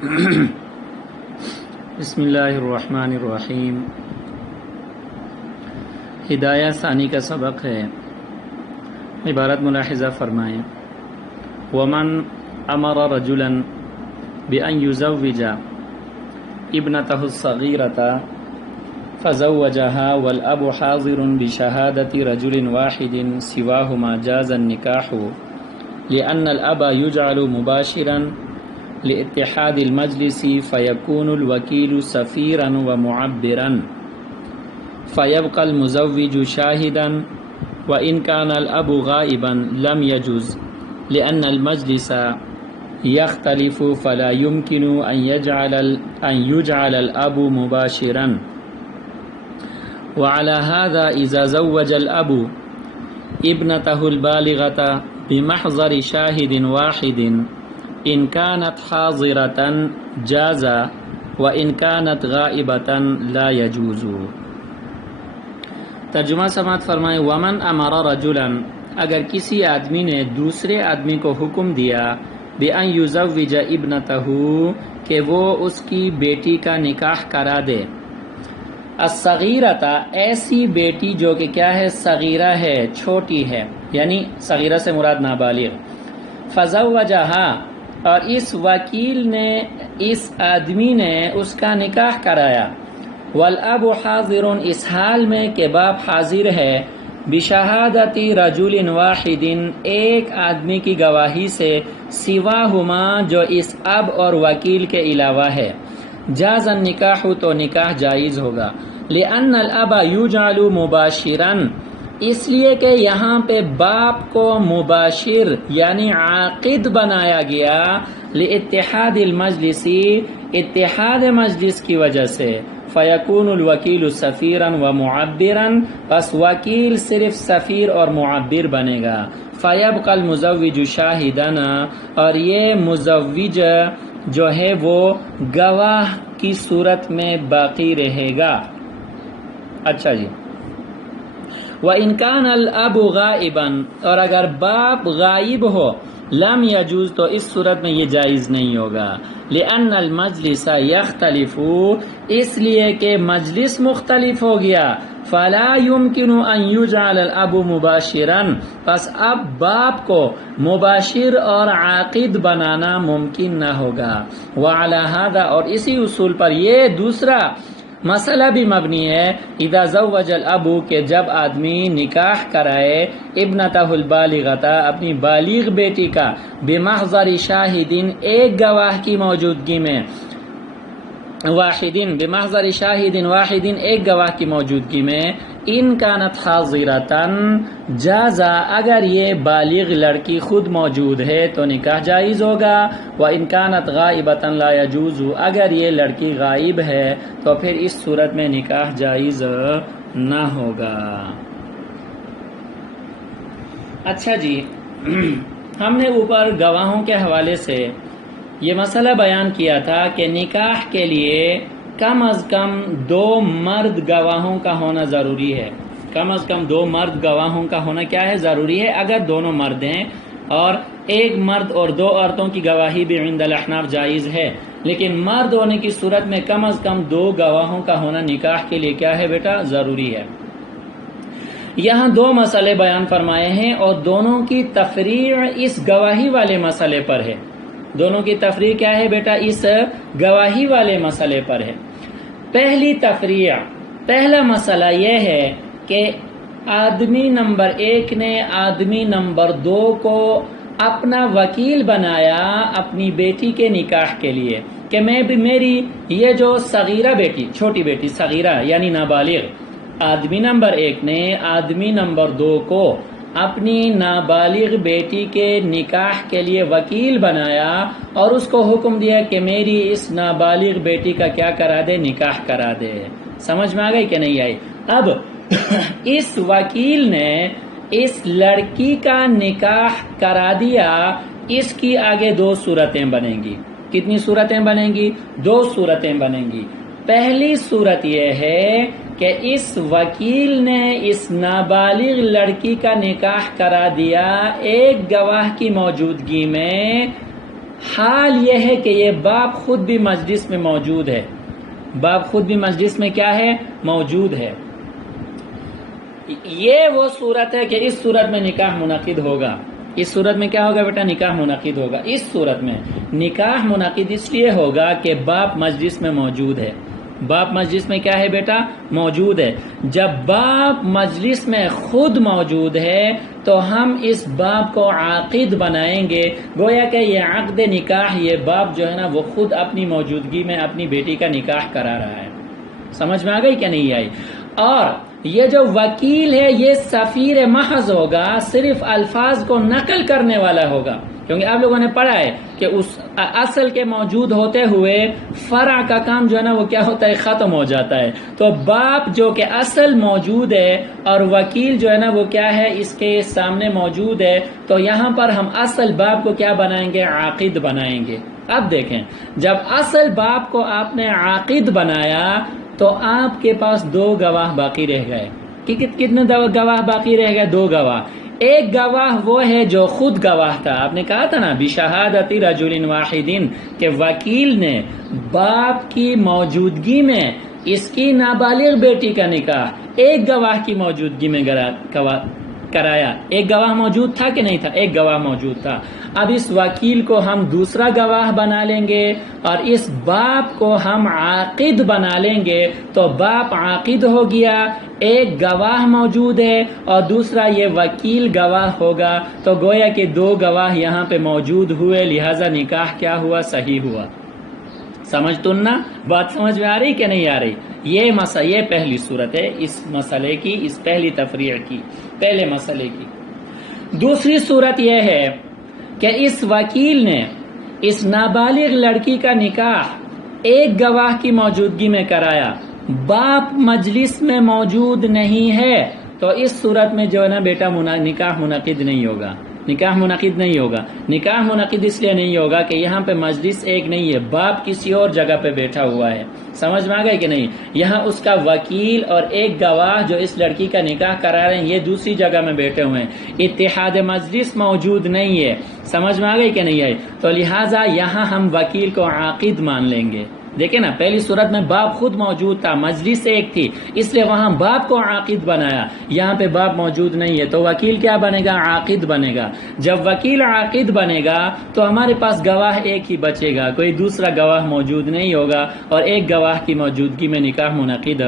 بسم اللہ الرحمن الرحیم۔ ہدایہ ثانی کا سبق ہے۔ عبارت ملاحظہ فرمائیں۔ ومن امر رجلا بأن يزوج ابنته الصغيرة فزوجها والأب حاضر بشهادة رجل واحد سواهما جاز النكاح لأن الأب يجعل مباشرا لاتحاد المجلس فيكون الوكيل سفيرا ومعبرا فيبقى المزوج شاهدا وإن كان الأب غائبا لم يجوز لأن المجلس يختلف فلا يمكن أن يجعل الأب مباشرا وعلى هذا إذا زوج الأب ابنته البالغة بمحضر شاهد واحد إن كانت حاضرة جاز وإن كانت غائبة لا يجوز۔ ترجمہ سماعت فرمائے۔ ومن امر رجلا، اگر کسی آدمی نے دوسرے آدمی کو حکم دیا بأن يزوج ابنته کہ وہ اس کی بیٹی کا نکاح کرا دے، الصغیرۃ ایسی بیٹی جو کہ کیا ہے، صغیرہ ہے، چھوٹی ہے، یعنی صغیرہ سے مراد نابالغ، فزوجها اور اس وکیل نے، اس آدمی نے اس کا نکاح کرایا، والاب حاضر اس حال میں کہ باپ حاضر ہے، بشہادت رجل واحد ایک آدمی کی گواہی سے، سواہما جو اس اب اور وکیل کے علاوہ ہے، جاز النکاح تو نکاح جائز ہوگا، لأن الاب یجعل مباشرا اس لیے کہ یہاں پہ باپ کو مباشر یعنی عاقد بنایا گیا، لاتحاد المجلس اتحاد مجلس کی وجہ سے، فیکون الوکیل سفیرا و معبرا پس وکیل صرف سفیر اور معبر بنے گا، فیبقى المزوج شاہدن اور یہ مزوج جو ہے وہ گواہ کی صورت میں باقی رہے گا۔ اچھا جی، وَإِنْ كَانَ الْأَبُ غَائِبًا اور اگر باپ غائب ہو، لم يجوز تو اس صورت میں یہ جائز نہیں ہوگا، لأن المجلس يختلف اس لیے کہ مجلس مختلف ہو گیا، فلا يمكن ان يجعل الأب مباشرا پس اب باپ کو مباشر اور عاقد بنانا ممکن نہ ہوگا، وعلى هذا اور اسی اصول پر یہ دوسرا مسئلہ بھی مبنی ہے، اذا زوج الاب کہ جب آدمی نکاح کرائے، ابنتہ البالغۃ اپنی بالغ بیٹی کا، بمحضر شاہدین ایک گواہ کی موجودگی میں، واحدین بمحضر شاہدین واحدین ایک گواہ کی موجودگی میں، ان کانت حاضرتن جازا اگر یہ بالغ لڑکی خود موجود ہے تو نکاح جائز ہوگا، وان کانت غائبۃ لا یجوز اگر یہ لڑکی غائب ہے تو پھر اس صورت میں نکاح جائز نہ ہوگا۔ اچھا جی، ہم نے اوپر گواہوں کے حوالے سے یہ مسئلہ بیان کیا تھا کہ نکاح کے لیے کم از کم 2 مرد گواہوں کا ہونا ضروری ہے، کم از کم 2 مرد گواہوں کا ہونا کیا ہے، ضروری ہے۔ اگر دونوں مرد ہیں اور ایک مرد اور 2 عورتوں کی گواہی بھی عند الاحناف جائز ہے، لیکن مرد ہونے کی صورت میں کم از کم 2 گواہوں کا ہونا نکاح کے لیے کیا ہے بیٹا، ضروری ہے۔ یہاں 2 مسئلے بیان فرمائے ہیں اور دونوں کی تفریع اس گواہی والے مسئلے پر ہے، دونوں کی تفریع کیا ہے بیٹا، اس گواہی والے مسئلے پر ہے۔ پہلی تفریع، پہلا مسئلہ یہ ہے کہ آدمی نمبر 1 نے آدمی نمبر 2 کو اپنا وکیل بنایا اپنی بیٹی کے نکاح کے لیے، کہ میں بھی میری یہ جو صغیرہ بیٹی، چھوٹی بیٹی صغیرہ یعنی نابالغ، آدمی نمبر 1 نے آدمی نمبر 2 کو اپنی نابالغ بیٹی کے نکاح کے لیے وکیل بنایا اور اس کو حکم دیا کہ میری اس نابالغ بیٹی کا کیا کرا دے، نکاح کرا دے۔ سمجھ میں آ گئی کہ نہیں آئی؟ اب اس وکیل نے اس لڑکی کا نکاح کرا دیا، اس کی آگے 2 صورتیں بنیں گی۔ کتنی صورتیں بنیں گی؟ 2 صورتیں بنیں گی۔ پہلی صورت یہ ہے کہ اس وکیل نے اس نابالغ لڑکی کا نکاح کرا دیا ایک گواہ کی موجودگی میں، حال یہ ہے کہ یہ باپ خود بھی مجلس میں موجود ہے، باپ خود بھی مجلس میں کیا ہے؟ موجود ہے۔ یہ وہ صورت ہے کہ اس صورت میں نکاح منعقد ہوگا۔ اس صورت میں کیا ہوگا بیٹا؟ نکاح منعقد ہوگا۔ اس صورت میں نکاح منعقد اس لیے ہوگا کہ باپ مجلس میں موجود ہے۔ باپ مجلس میں کیا ہے بیٹا؟ موجود ہے۔ جب باپ مجلس میں خود موجود ہے تو ہم اس باپ کو عاقد بنائیں گے، گویا کہ یہ عقد نکاح، یہ باپ جو ہے نا وہ خود اپنی موجودگی میں اپنی بیٹی کا نکاح کرا رہا ہے۔ سمجھ میں آ گئی کہ نہیں آئی؟ اور یہ جو وکیل ہے یہ سفیر محض ہوگا، صرف الفاظ کو نقل کرنے والا ہوگا، کیونکہ آپ لوگوں نے پڑھا ہے کہ اس اصل کے موجود ہوتے ہوئے فرع کا کام جو ہے نا وہ کیا ہوتا ہے؟ ختم ہو جاتا ہے۔ تو باپ جو کہ اصل موجود ہے اور وکیل جو ہے نا وہ کیا ہے؟ اس کے سامنے موجود ہے، تو یہاں پر ہم اصل باپ کو کیا بنائیں گے؟ عاقد بنائیں گے۔ اب دیکھیں، جب اصل باپ کو آپ نے عاقد بنایا تو آپ کے پاس دو گواہ باقی رہ گئے۔ کتنے گواہ باقی رہ گئے؟ دو گواہ۔ ایک گواہ وہ ہے جو خود گواہ تھا، آپ نے کہا تھا نا بشہادت رجل واحد، کہ وکیل نے باپ کی موجودگی میں اس کی نابالغ بیٹی کا نکاح ایک گواہ کی موجودگی میں کرایا۔ ایک گواہ موجود تھا کہ نہیں تھا؟ ایک گواہ موجود تھا۔ اب اس وکیل کو ہم دوسرا گواہ بنا لیں گے اور اس باپ کو ہم عاقد بنا لیں گے، تو باپ عاقد ہو گیا، ایک گواہ موجود ہے اور دوسرا یہ وکیل گواہ ہوگا، تو گویا کہ دو گواہ یہاں پہ موجود ہوئے، لہذا نکاح کیا ہوا؟ صحیح ہوا۔ سمجھ تو نا بات؟ سمجھ میں آ رہی کہ نہیں آ رہی؟ یہ پہلی صورت ہے اس مسئلے کی، اس پہلی تفریع کی، پہلے مسئلے کی۔ دوسری صورت یہ ہے کہ اس وکیل نے اس نابالغ لڑکی کا نکاح ایک گواہ کی موجودگی میں کرایا، باپ مجلس میں موجود نہیں ہے، تو اس صورت میں جو ہے نا بیٹا نکاح منعقد نہیں ہوگا۔ نکاح منعقد نہیں ہوگا۔ نکاح منعقد اس لیے نہیں ہوگا کہ یہاں پہ مجلس ایک نہیں ہے، باپ کسی اور جگہ پہ بیٹھا ہوا ہے۔ سمجھ میں آ گئی کہ نہیں؟ یہاں اس کا وکیل اور ایک گواہ جو اس لڑکی کا نکاح کرا رہے ہیں یہ دوسری جگہ میں بیٹھے ہوئے ہیں، اتحاد مجلس موجود نہیں ہے۔ سمجھ میں آ گئی کہ نہیں آئی؟ تو لہٰذا یہاں ہم وکیل کو عاقد مان لیں گے۔ دیکھیں نا، پہلی صورت میں باپ خود موجود تھا، مجلس ایک تھی، اس لیے وہاں باپ کو عاقد بنایا، یہاں پہ باپ موجود نہیں ہے، تو وکیل کیا بنے گا؟ عاقد بنے گا۔ جب وکیل عاقد بنے گا تو ہمارے پاس گواہ ایک ہی بچے گا، کوئی دوسرا گواہ موجود نہیں ہوگا، اور ایک گواہ کی موجودگی میں نکاح منعقد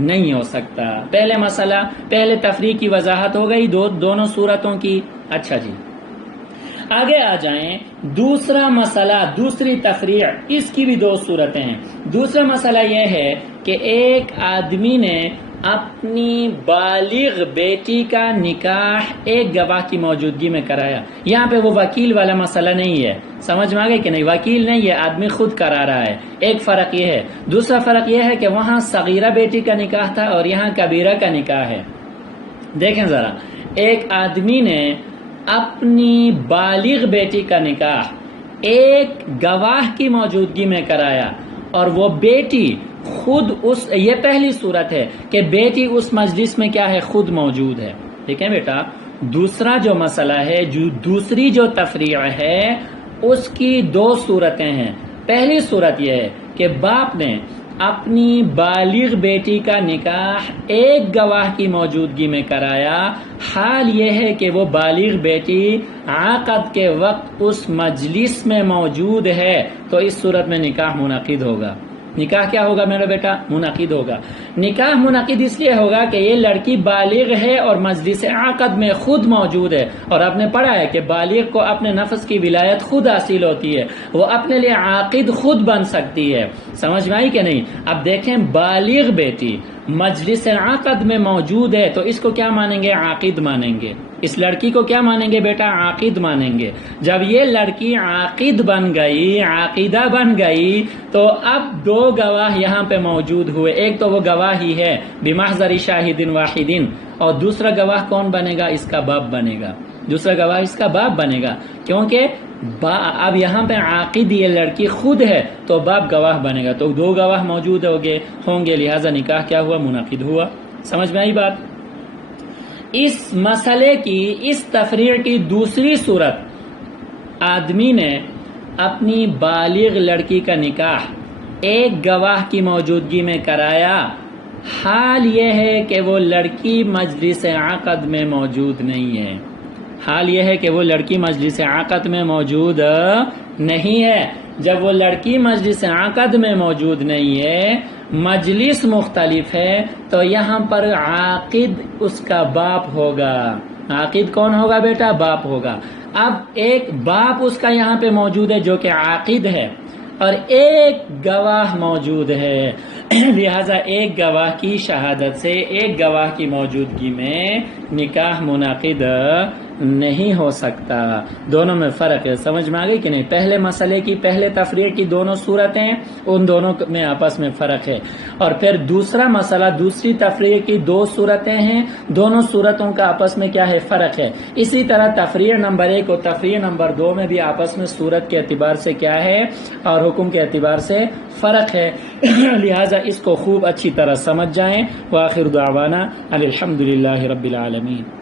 نہیں ہو سکتا۔ پہلے مسئلہ، پہلے تفریق کی وضاحت ہو گئی دونوں صورتوں کی۔ اچھا جی، آگے آ جائیں۔ دوسرا مسئلہ، دوسری تفریع، اس کی بھی دو صورتیں ہیں۔ دوسرا مسئلہ یہ ہے کہ ایک آدمی نے اپنی بالغ بیٹی کا نکاح ایک گواہ کی موجودگی میں کرایا۔ یہاں پہ وہ وکیل والا مسئلہ نہیں ہے، سمجھ میں آ گئی کہ نہیں؟ وکیل نہیں ہے، آدمی خود کرا رہا ہے۔ ایک فرق یہ ہے۔ دوسرا فرق یہ ہے کہ وہاں صغیرہ بیٹی کا نکاح تھا اور یہاں کبیرہ کا نکاح ہے۔ دیکھیں ذرا، ایک آدمی نے اپنی بالغ بیٹی کا نکاح ایک گواہ کی موجودگی میں کرایا، اور وہ بیٹی خود یہ پہلی صورت ہے کہ بیٹی اس مجلس میں کیا ہے؟ خود موجود ہے۔ ٹھیک ہے بیٹا؟ دوسرا جو مسئلہ ہے، دوسری جو تفریع ہے، اس کی دو صورتیں ہیں۔ پہلی صورت یہ ہے کہ باپ نے اپنی بالغ بیٹی کا نکاح ایک گواہ کی موجودگی میں کرایا، حال یہ ہے کہ وہ بالغ بیٹی عقد کے وقت اس مجلس میں موجود ہے، تو اس صورت میں نکاح منعقد ہوگا۔ نکاح کیا ہوگا میرا بیٹا؟ منعقد ہوگا۔ نکاح منعقد اس لیے ہوگا کہ یہ لڑکی بالغ ہے اور مجلس عقد میں خود موجود ہے، اور آپ نے پڑھا ہے کہ بالغ کو اپنے نفس کی ولایت خود حاصل ہوتی ہے، وہ اپنے لیے عاقد خود بن سکتی ہے۔ سمجھ میں آئی کہ نہیں؟ اب دیکھیں، بالغ بیٹی مجلس عقد میں موجود ہے تو اس کو کیا مانیں گے؟ عاقد مانیں گے۔ اس لڑکی کو کیا مانیں گے بیٹا؟ عاقد مانیں گے۔ جب یہ لڑکی عاقد بن گئی، عاقدہ بن گئی، تو اب دو گواہ یہاں پہ موجود ہوئے۔ ایک تو وہ گواہ ہی ہے بمحضر شاہد واحد، اور دوسرا گواہ کون بنے گا؟ اس کا باپ بنے گا۔ دوسرا گواہ اس کا باپ بنے گا، کیونکہ اب یہاں پہ عاقد یہ لڑکی خود ہے تو باپ گواہ بنے گا، تو دو گواہ موجود ہوں گے، لہٰذا نکاح کیا ہوا؟ منعقد ہوا۔ سمجھ میں آئی بات؟ اس مسئلے کی، اس تفریع کی دوسری صورت، آدمی نے اپنی بالغ لڑکی کا نکاح ایک گواہ کی موجودگی میں کرایا، حال یہ ہے کہ وہ لڑکی مجلس عقد میں موجود نہیں ہے، حال یہ ہے کہ وہ لڑکی مجلس عقد میں موجود نہیں ہے۔ جب وہ لڑکی مجلس عقد میں موجود نہیں ہے، مجلس مختلف ہے، تو یہاں پر عاقد اس کا باپ ہوگا۔ عاقد کون ہوگا بیٹا؟ باپ ہوگا۔ اب ایک باپ اس کا یہاں پہ موجود ہے جو کہ عاقد ہے، اور ایک گواہ موجود ہے، لہذا ایک گواہ کی شہادت سے، ایک گواہ کی موجودگی میں نکاح منعقد نہیں ہو سکتا۔ دونوں میں فرق ہے، سمجھ میں آگئی کہ نہیں؟ پہلے مسئلے کی، پہلے تفریق کی دونوں صورتیں، ان دونوں میں آپس میں فرق ہے، اور پھر دوسرا مسئلہ، دوسری تفریق کی دو صورتیں ہیں، دونوں صورتوں کا آپس میں کیا ہے؟ فرق ہے۔ اسی طرح تفریق نمبر 1 اور تفریق نمبر 2 میں بھی آپس میں صورت کے اعتبار سے کیا ہے اور حکم کے اعتبار سے فرق ہے، لہٰذا اس کو خوب اچھی طرح سمجھ جائیں۔ وآخر دعوانا الحمدللہ رب العالمین۔